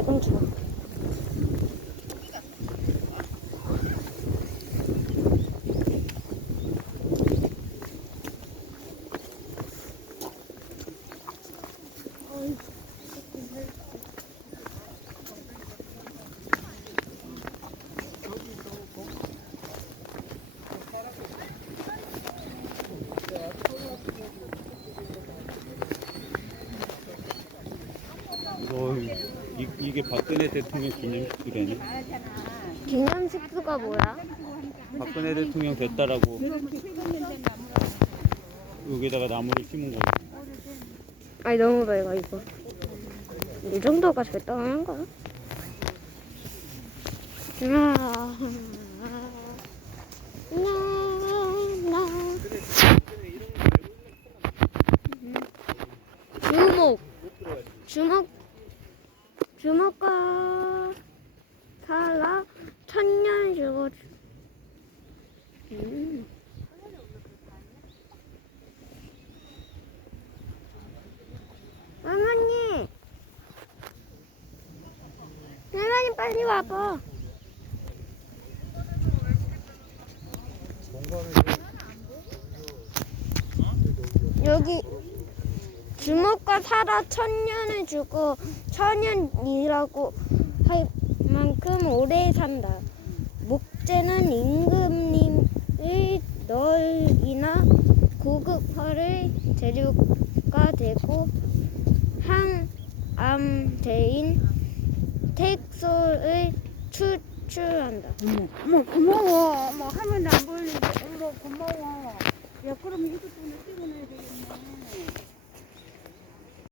이건 좋아. 어, 이, 이게 박근혜 대통령 기념식이라네. 기념식수가 뭐야? 박근혜 대통령 됐다라고 여기다가 나무를 심은 거. 아니 너무 밝아 이거. 이 정도가 적당한 거야? 나, 나, 나. 주목, 주목, 주목과 살아 천년 주고. 음. 할머니, 할머니 빨리 와봐. 여기 주먹과 살아 천년을 주고 천년이라고 할 만큼 오래 산다. 목재는 임금님의 널이나 고급화를 재료가 되고 항암제인 택소를 추출한다. 고마워